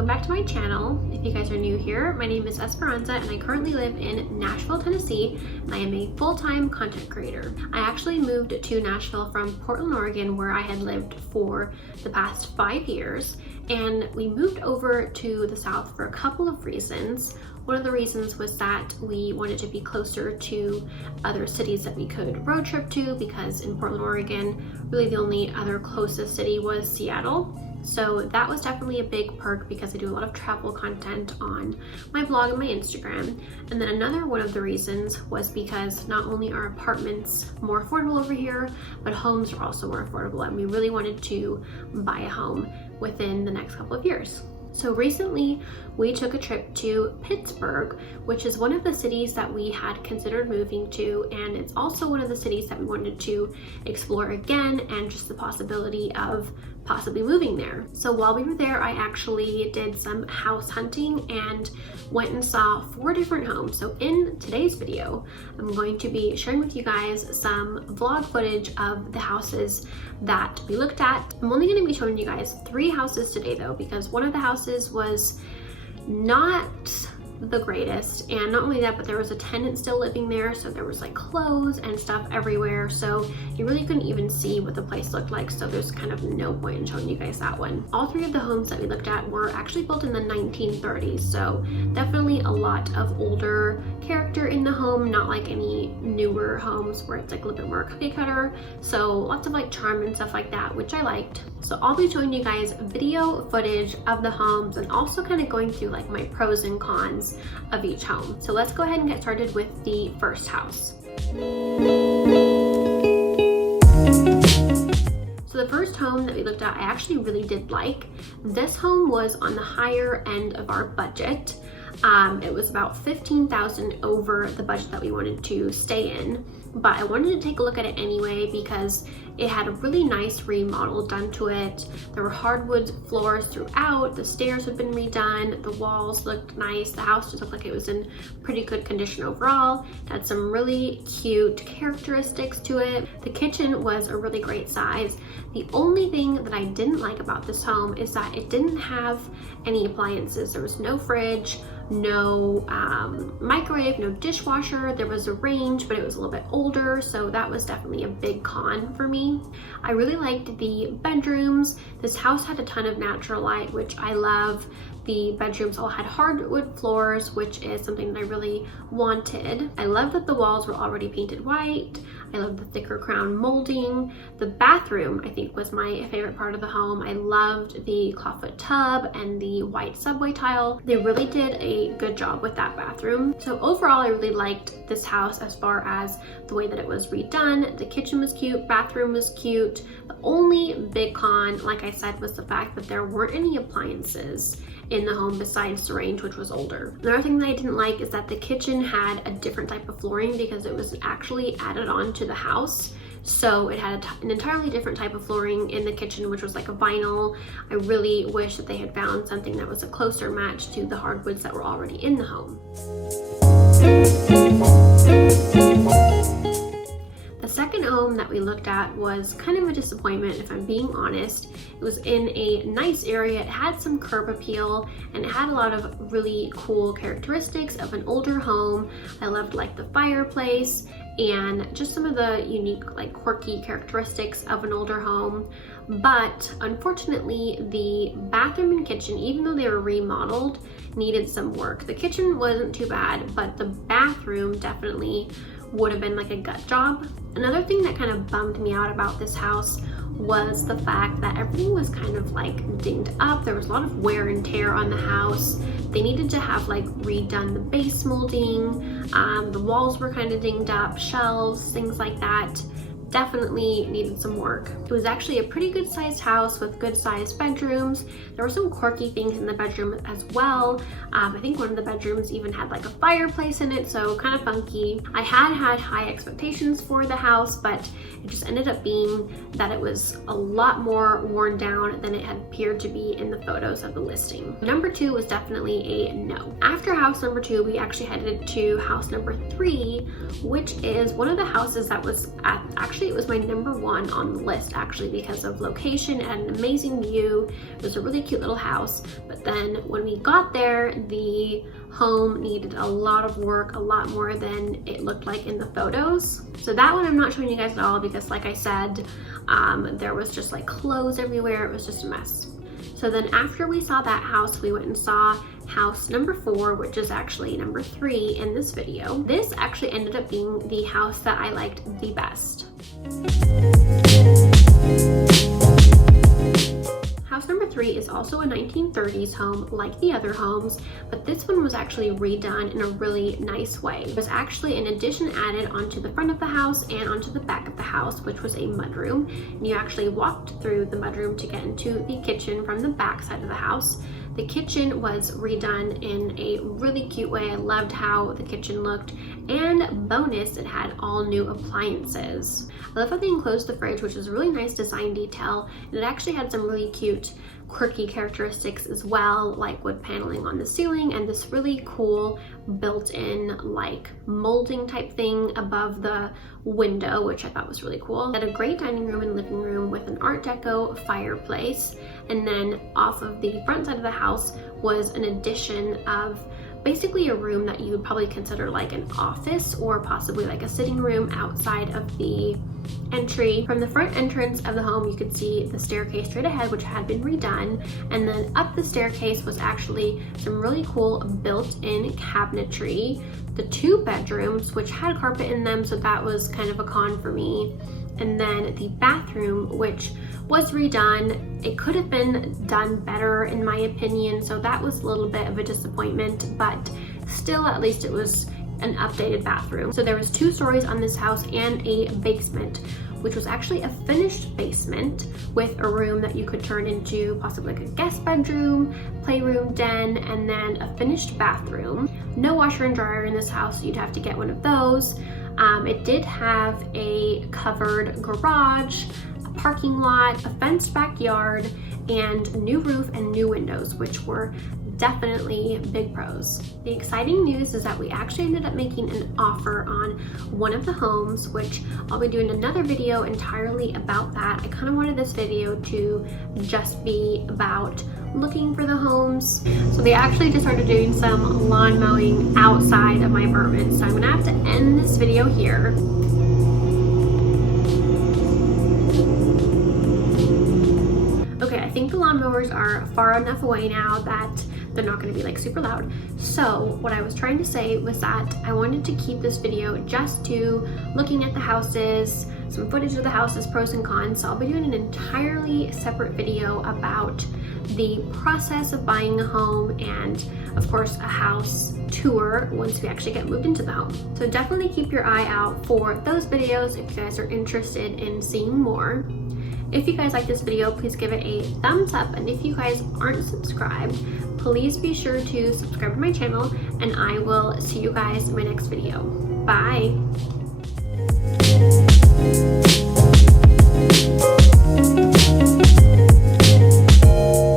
welcome back to my channel. If you guys are new here, my name is Esperanza and I currently live in Nashville, Tennessee, and I am a full-time content creator. I actually moved to Nashville from Portland, Oregon, where I had lived for the past 5 years, and we moved over to the South for a couple of reasons. One of the reasons was that we wanted to be closer to other cities that we could road trip to, because in Portland, Oregon, really the only other closest city was Seattle. So that was definitely a big perk because I do a lot of travel content on my blog and my Instagram. And then another one of the reasons was because not only are apartments more affordable over here, but homes are also more affordable, and we really wanted to buy a home within the next couple of years. So recently we took a trip to Pittsburgh, which is one of the cities that we had considered moving to, and it's also one of the cities that we wanted to explore again, and just the possibility of possibly moving there. So while we were there, I actually did some house hunting and went and saw 4 different homes. So in today's video, I'm going to be sharing with you guys some vlog footage of the houses that we looked at. I'm only going to be showing you guys 3 houses today though, because one of the houses was not the greatest, and not only that, but there was a tenant still living there, so there was like clothes and stuff everywhere, so you really couldn't even see what the place looked like, so there's kind of no point in showing you guys that one. All 3 of the homes that we looked at were actually built in the 1930s, so definitely a lot of older character in the home, not like any newer homes where it's like a little bit more cookie cutter, so lots of like charm and stuff like that, which I liked. So I'll be showing you guys video footage of the homes and also kind of going through like my pros and cons of each home. So let's go ahead and get started with the first house. So the first home that we looked at, I actually really did like. This home was on the higher end of our budget. It was about $15,000 over the budget that we wanted to stay in, but I wanted to take a look at it anyway because it had a really nice remodel done to it. There were hardwood floors throughout, the stairs had been redone, the walls looked nice, the house just looked like it was in pretty good condition overall. It had some really cute characteristics to it. The kitchen was a really great size. The only thing that I didn't like about this home is that it didn't have any appliances. There was no fridge, no microwave, no dishwasher. There was a range, but it was a little bit older, so that was definitely a big con for me. I really liked the bedrooms. This house had a ton of natural light, which I love. The bedrooms all had hardwood floors, which is something that I really wanted. I love that the walls were already painted white. I love the thicker crown molding. The bathroom, I think, was my favorite part of the home. I loved the clawfoot tub and the white subway tile. They really did a good job with that bathroom. So overall, I really liked this house as far as the way that it was redone. The kitchen was cute, bathroom was cute. The only big con, like I said, was the fact that there weren't any appliances in the home besides the range, which was older. Another thing that I didn't like is that the kitchen had a different type of flooring because it was actually added on to the house. So it had an entirely different type of flooring in the kitchen, which was like a vinyl. I really wish that they had found something that was a closer match to the hardwoods that were already in the home. The second home that we looked at was kind of a disappointment, if I'm being honest. It was in a nice area, it had some curb appeal, and it had a lot of really cool characteristics of an older home. I loved like the fireplace and just some of the unique, like quirky characteristics of an older home. But unfortunately, the bathroom and kitchen, even though they were remodeled, needed some work. The kitchen wasn't too bad, but the bathroom definitely would have been like a gut job. Another thing that kind of bummed me out about this house was the fact that everything was kind of like dinged up. There was a lot of wear and tear on the house. They needed to have like redone the base molding. The walls were kind of dinged up, shelves, things like that. Definitely needed some work. It was actually a pretty good sized house with good sized bedrooms. There were some quirky things in the bedroom as well. I think one of the bedrooms even had like a fireplace in it, so kind of funky. I had high expectations for the house, but it just ended up being that it was a lot more worn down than it had appeared to be in the photos of the listing. Number 2 was definitely a no. After house number 2, we actually headed to house number 3, which is one of the houses that was actually actually, it was my number one on the list actually because of location and an amazing view. It was a really cute little house, but then when we got there, the home needed a lot of work, a lot more than it looked like in the photos. So that one I'm not showing you guys at all because like I said, there was just like clothes everywhere. It was just a mess. So then after we saw that house, we went and saw house number 4, which is actually number 3 in this video. This actually ended up being the house that I liked the best. House number 3 is also a 1930s home like the other homes, but this one was actually redone in a really nice way. There was actually an addition added onto the front of the house and onto the back of the house, which was a mudroom. And you actually walked through the mudroom to get into the kitchen from the back side of the house. The kitchen was redone in a really cute way. I loved how the kitchen looked, and bonus, it had all new appliances. I love how they enclosed the fridge, which was a really nice design detail, and it actually had some really cute quirky characteristics as well, like wood paneling on the ceiling and this really cool built-in like molding type thing above the window, which I thought was really cool. It had a great dining room and living room with an Art Deco fireplace, and then off of the front side of the house was an addition of basically a room that you would probably consider like an office or possibly like a sitting room outside of the entry. From the front entrance of the home, you could see the staircase straight ahead, which had been redone, and then up the staircase was actually some really cool built-in cabinetry. The 2 bedrooms, which had carpet in them, so that was kind of a con for me. And then the bathroom, which was redone. It could have been done better in my opinion, so that was a little bit of a disappointment, but still at least it was an updated bathroom. So there was 2 stories on this house and a basement, which was actually a finished basement with a room that you could turn into possibly like a guest bedroom, playroom, den, and then a finished bathroom. No washer and dryer in this house, so you'd have to get one of those. It did have a covered garage, a parking lot, a fenced backyard, and new roof and new windows, which were definitely big pros. The exciting news is that we actually ended up making an offer on one of the homes, which I'll be doing another video entirely about that. I kind of wanted this video to just be about looking for the homes. So they actually just started doing some lawn mowing outside of my apartment, so I'm gonna have to end this video here. Okay, I think the lawnmowers are far enough away now that they're not going to be like super loud. So what I was trying to say was that I wanted to keep this video just to looking at the houses, some footage of the houses, pros and cons. So I'll be doing an entirely separate video about the process of buying a home and of course a house tour once we actually get moved into the home. So definitely keep your eye out for those videos if you guys are interested in seeing more. If you guys like this video, please give it a thumbs up, and if you guys aren't subscribed, please be sure to subscribe to my channel, and I will see you guys in my next video. Bye!